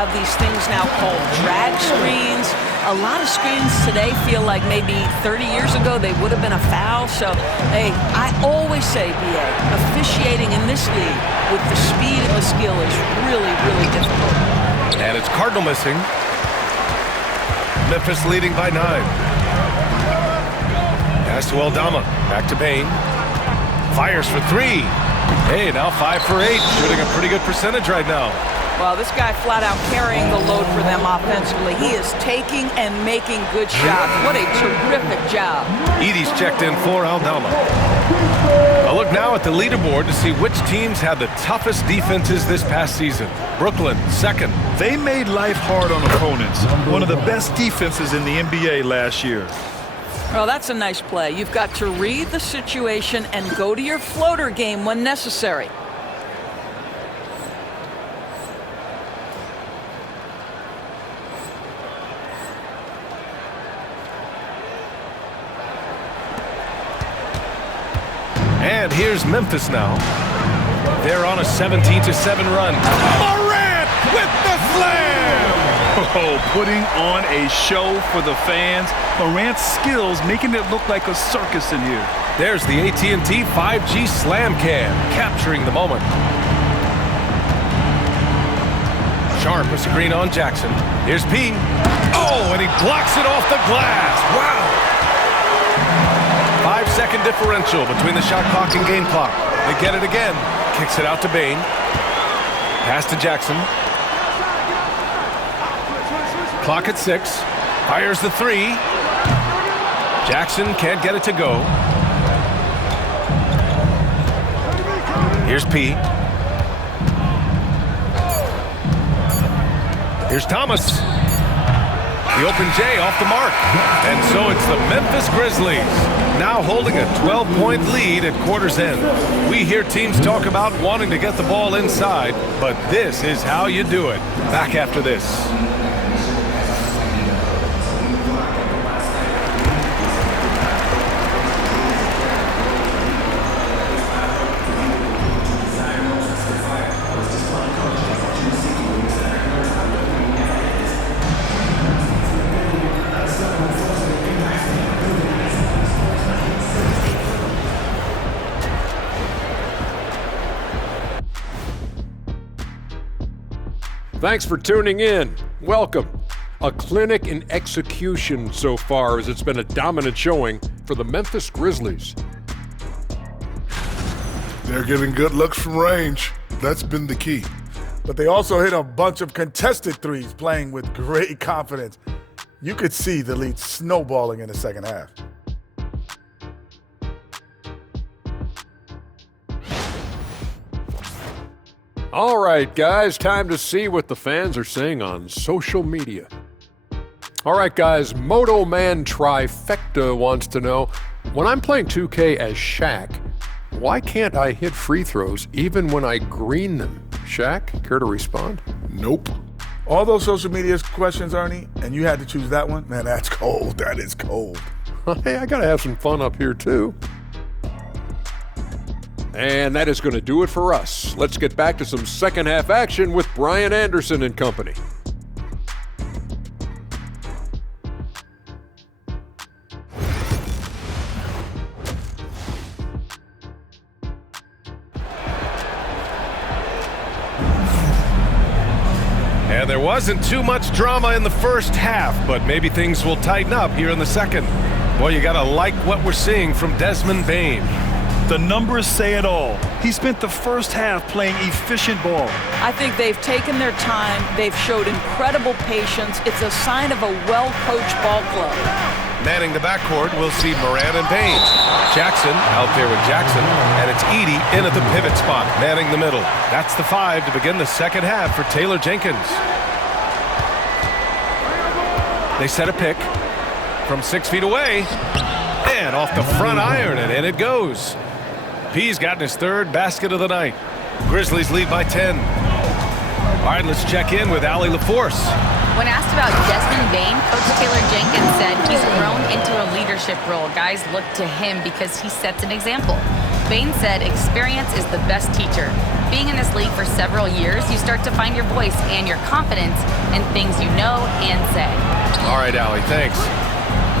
have these things now called drag screens. A lot of screens today feel like maybe 30 years ago they would have been a foul. So, hey, I always say, BA, officiating in this league with the speed and the skill is really, really difficult. And it's Cardinal missing. Memphis leading by 9. Pass to Aldama. Back to Bain. Fires for 3. Hey, now 5 for 8. Shooting a pretty good percentage right now. Well, this guy flat out carrying the load for them offensively. He is taking and making good shots. What a terrific job. Edie's checked in for Aldama. A look now at the leaderboard to see which teams had the toughest defenses this past season. Brooklyn, second. They made life hard on opponents. One of the best defenses in the NBA last year. Well, that's a nice play. You've got to read the situation and go to your floater game when necessary. And here's Memphis now. They're on a 17-7 run. Morant with the slam! Oh, putting on a show for the fans. Morant's skills making it look like a circus in here. There's the AT&T 5G Slam Cam, capturing the moment. Sharp a screen on Jackson. Here's P. Oh, and he blocks it off the glass. Wow! 5-second differential between the shot clock and game clock. They get it again. Kicks it out to Bain. Pass to Jackson. Clock at 6. Fires the 3. Jackson can't get it to go. Here's P. Here's Thomas. The open J off the mark. And so it's the Memphis Grizzlies now holding a 12-point lead at quarter's end. We hear teams talk about wanting to get the ball inside, but this is how you do it. Back after this. Thanks for tuning in. Welcome. A clinic in execution so far, as it's been a dominant showing for the Memphis Grizzlies. They're getting good looks from range. That's been the key. But they also hit a bunch of contested threes, playing with great confidence. You could see the lead snowballing in the second half. All right, guys, time to see what the fans are saying on social media. All right, guys, Moto Man Trifecta wants to know, when I'm playing 2K as Shaq, why can't I hit free throws even when I green them? Shaq, care to respond? Nope. All those social media questions, Ernie, and you had to choose that one? Man, that's cold. That is cold. Hey, I gotta have some fun up here, too. And that is going to do it for us. Let's get back to some second half action with Brian Anderson and company. And there wasn't too much drama in the first half, but maybe things will tighten up here in the second. Boy, you gotta like what we're seeing from Desmond Bain. The numbers say it all. He spent the first half playing efficient ball. I think they've taken their time. They've showed incredible patience. It's a sign of a well-coached ball club. Manning the backcourt, we'll see Morant and Bain. Jackson out there with Jackson, and it's Edie in at the pivot spot, manning the middle. That's the 5 to begin the second half for Taylor Jenkins. They set a pick from 6 feet away, and off the front iron, and in it goes. P's gotten his third basket of the night. Grizzlies lead by 10. All right, let's check in with Allie LaForce. When asked about Desmond Bain, Coach Taylor Jenkins said he's grown into a leadership role. Guys look to him because he sets an example. Bain said experience is the best teacher. Being in this league for several years, you start to find your voice and your confidence in things you know and say. All right, Allie, thanks.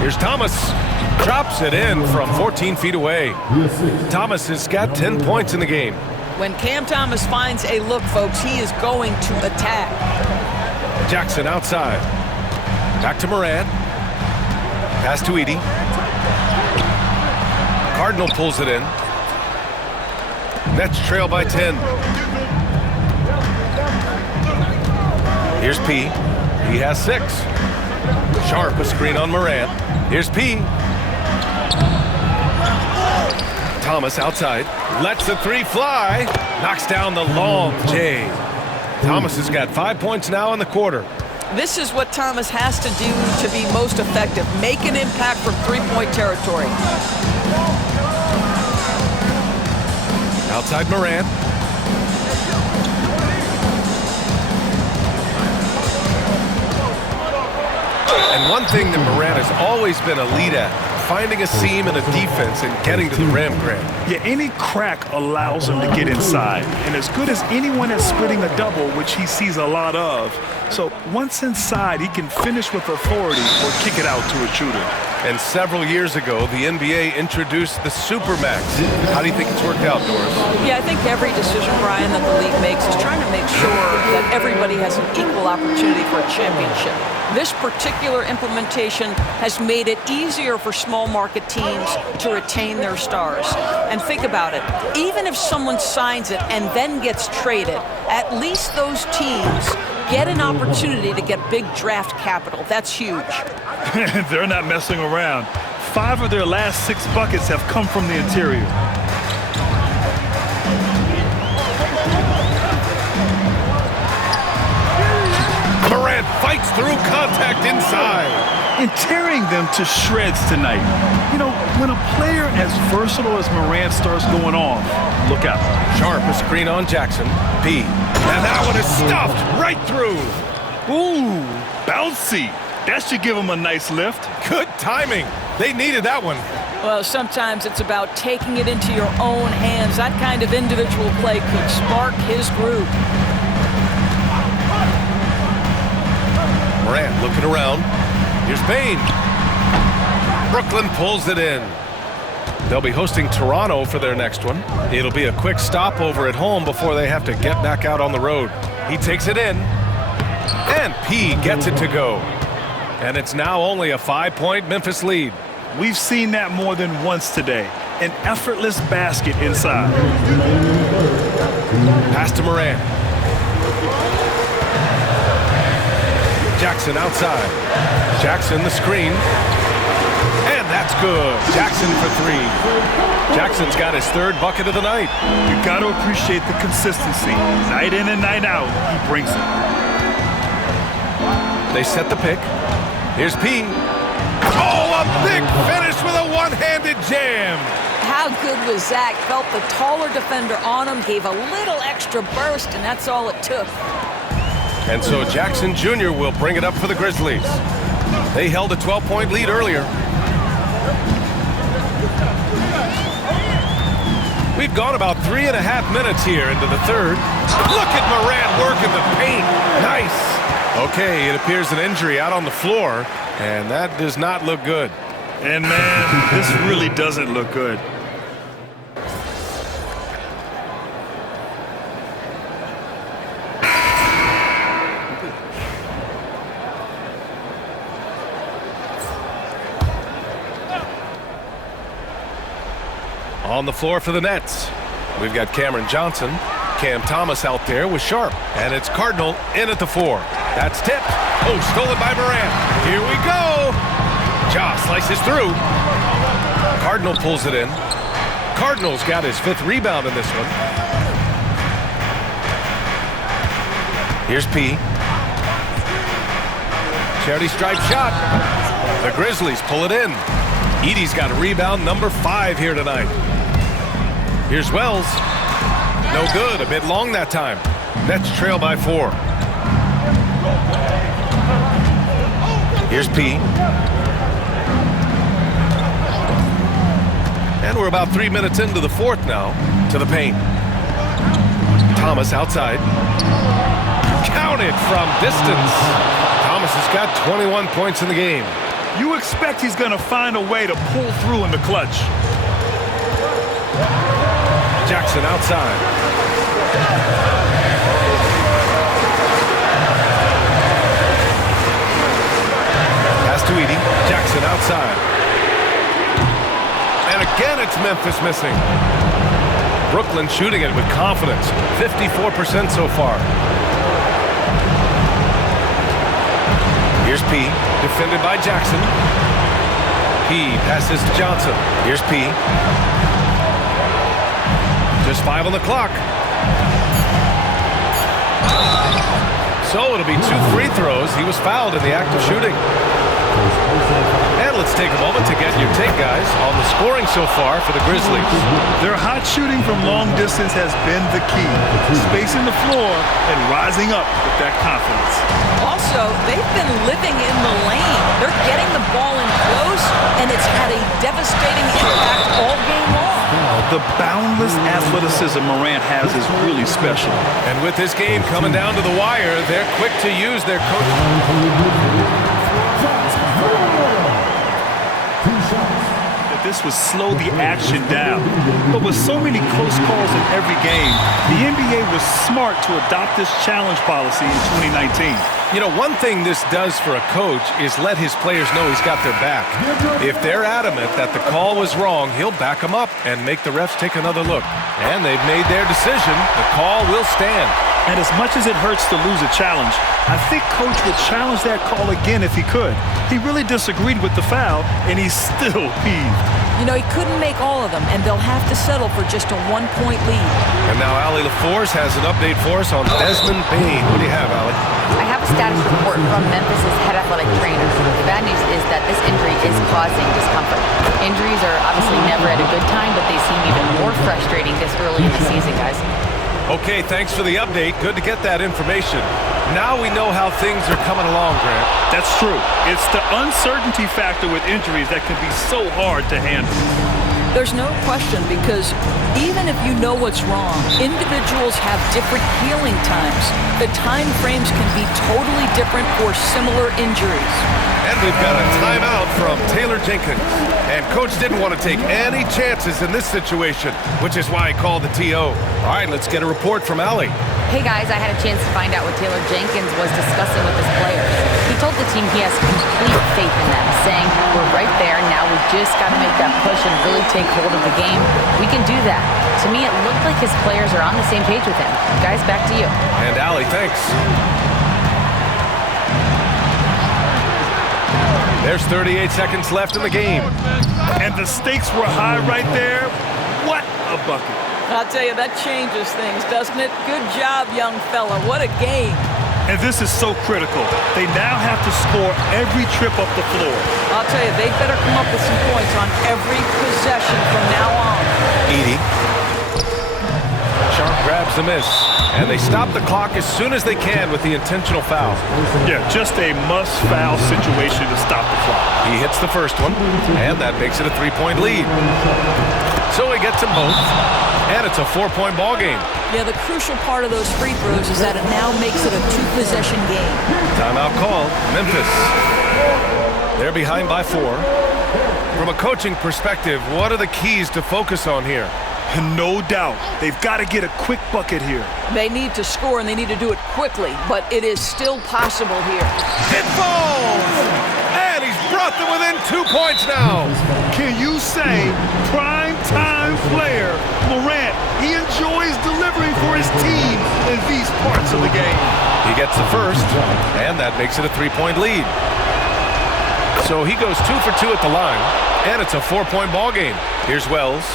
Here's Thomas. Drops it in from 14 feet away. Thomas has got 10 points in the game. When Cam Thomas finds a look, folks, he is going to attack. Jackson outside. Back to Morant. Pass to Edey. Cardinal pulls it in. Nets trail by 10. Here's P. He has 6. Sharp, a screen on Morant. Here's P. Thomas outside. Lets the 3 fly. Knocks down the long J. Thomas has got 5 points now in the quarter. This is what Thomas has to do to be most effective. Make an impact from three-point territory. Outside Morant. And one thing that Morant has always been elite at, finding a seam in a defense and getting to the rim, Grant. Yeah, any crack allows him to get inside. And as good as anyone at splitting a double, which he sees a lot of. So once inside, he can finish with authority or kick it out to a shooter. And several years ago, the NBA introduced the Supermax. How do you think it's worked out, Doris? Yeah, I think every decision, Brian, that the league makes is trying to make sure that everybody has an equal opportunity for a championship. This particular implementation has made it easier for small market teams to retain their stars. And think about it. Even if someone signs it and then gets traded, at least those teams get an opportunity to get big draft capital. That's huge. They're not messing around. 5 of their last 6 buckets have come from the interior. Morant fights through contact inside. And tearing them to shreds tonight. You know, when a player as versatile as Morant starts going off, look out. Sharp, a screen on Jackson. P. And that one is stuffed right through. Ooh, bouncy. That should give him a nice lift. Good timing. They needed that one. Well, sometimes it's about taking it into your own hands. That kind of individual play could spark his group. Morant looking around. Here's Bain. Brooklyn pulls it in. They'll be hosting Toronto for their next one. It'll be a quick stopover at home before they have to get back out on the road. He takes it in. And P gets it to go. And it's now only a 5-point Memphis lead. We've seen that more than once today. An effortless basket inside. Pass to Morant. Jackson outside. Jackson the screen. And that's good. Jackson for 3. Jackson's got his 3rd bucket of the night. You got to appreciate the consistency. Night in and night out, he brings it. They set the pick. Here's P. Oh, a big finish with a one-handed jam. How good was that? Felt the taller defender on him, gave a little extra burst, and that's all it took. And so Jackson Jr. will bring it up for the Grizzlies. They held a 12-point lead earlier. We've gone about 3.5 minutes here into the 3rd. Look at Morant working the paint. Nice. Okay, it appears an injury out on the floor, and that does not look good. And man, this really doesn't look good. On the floor for the Nets, we've got Cameron Johnson, Cam Thomas out there with Sharp, and it's Cardinal in at the 4. That's tipped. Oh, stolen by Morant. Here we go. Ja slices through. Cardinal pulls it in. Cardinal's got his 5th rebound in this one. Here's P. Charity stripe shot. The Grizzlies pull it in. Edey's got a rebound number 5 here tonight. Here's Wells. No good. A bit long that time. Nets trail by 4. Here's P. And we're about 3 minutes into the fourth now. To the paint. Thomas outside. Counted from distance. Thomas has got 21 points in the game. You expect he's going to find a way to pull through in the clutch. Jackson outside. Pass to Edie. Jackson outside. And again it's Memphis missing. Brooklyn shooting it with confidence. 54% so far. Here's P. Defended by Jackson. P passes to Johnson. Here's P. Just 5 on the clock. So it'll be 2 free throws. He was fouled in the act of shooting. And let's take a moment to get your take, guys, on the scoring so far for the Grizzlies. Their hot shooting from long distance has been the key. Spacing the floor and rising up with that confidence. Also, they've been living in the lane. They're getting the ball in close, and it's had a devastating impact all game long. The boundless athleticism Morant has is really special. And with this game coming down to the wire, they're quick to use their coach. This would slow the action down. But with so many close calls in every game, the NBA was smart to adopt this challenge policy in 2019. You know, one thing this does for a coach is let his players know he's got their back. If they're adamant that the call was wrong, he'll back them up and make the refs take another look. And they've made their decision. The call will stand. And as much as it hurts to lose a challenge, I think Coach would challenge that call again if he could. He really disagreed with the foul, and he's still peeved. You know, he couldn't make all of them, and they'll have to settle for just a 1-point lead. And now Allie LaForce has an update for us on Desmond Bane. What do you have, Allie? I have a status report from Memphis' head athletic trainer. The bad news is that this injury is causing discomfort. Injuries are obviously never at a good time, but they seem even more frustrating this early in the season, guys. Okay, thanks for the update. Good to get that information. Now we know how things are coming along, Grant. That's true. It's the uncertainty factor with injuries that can be so hard to handle. There's no question, because even if you know what's wrong, individuals have different healing times. The time frames can be totally different for similar injuries. And we've got a timeout from Taylor Jenkins. And Coach didn't want to take any chances in this situation, which is why he called the TO. All right, let's get a report from Allie. Hey guys, I had a chance to find out what Taylor Jenkins was discussing with his players. He told the team he has complete faith in them, saying, we're right there, now we just got to make that push and really take hold of the game. We can do that. To me, it looked like his players are on the same page with him. Guys, back to you. And Allie, thanks. There's 38 seconds left in the game. And the stakes were high right there. What a bucket. I'll tell you, that changes things, doesn't it? Good job, young fella. What a game. And this is so critical. They now have to score every trip up the floor. I'll tell you, they better come up with some points on every possession from now on. Edie. Sharp grabs the miss. And they stop the clock as soon as they can with the intentional foul. Yeah, just a must-foul situation to stop the clock. He hits the first one, and that makes it a 3-point lead. So he gets them both, and it's a 4-point ball game. Yeah, the crucial part of those free throws is that it now makes it a 2-possession game. Timeout called. Memphis. They're behind by 4. From a coaching perspective, what are the keys to focus on here? And no doubt, they've got to get a quick bucket here. They need to score, and they need to do it quickly, but it is still possible here. It falls! And he's brought them within 2 points now. Can you say prime-time player Morant, he enjoys delivering for his team in these parts of the game? He gets the first, and that makes it a 3-point lead. So he goes 2 for 2 at the line, and it's a 4-point ball game. Here's Wells.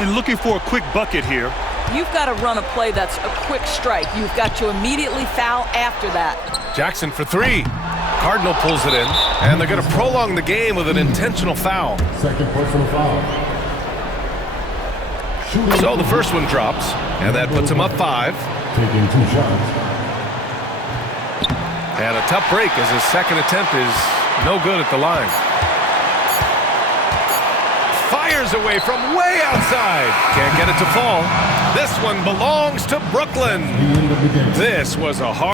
And looking for a quick bucket here. You've got to run a play that's a quick strike. You've got to immediately foul after that. Jackson for 3. Cardinal pulls it in, and they're going to prolong the game with an intentional foul. Second personal foul. So the first one drops, and that puts him up 5. Taking 2 shots. And a tough break as his second attempt is no good at the line. fires away from way outside. Can't get it to fall. This one belongs to Brooklyn. The end of the game. This was a hard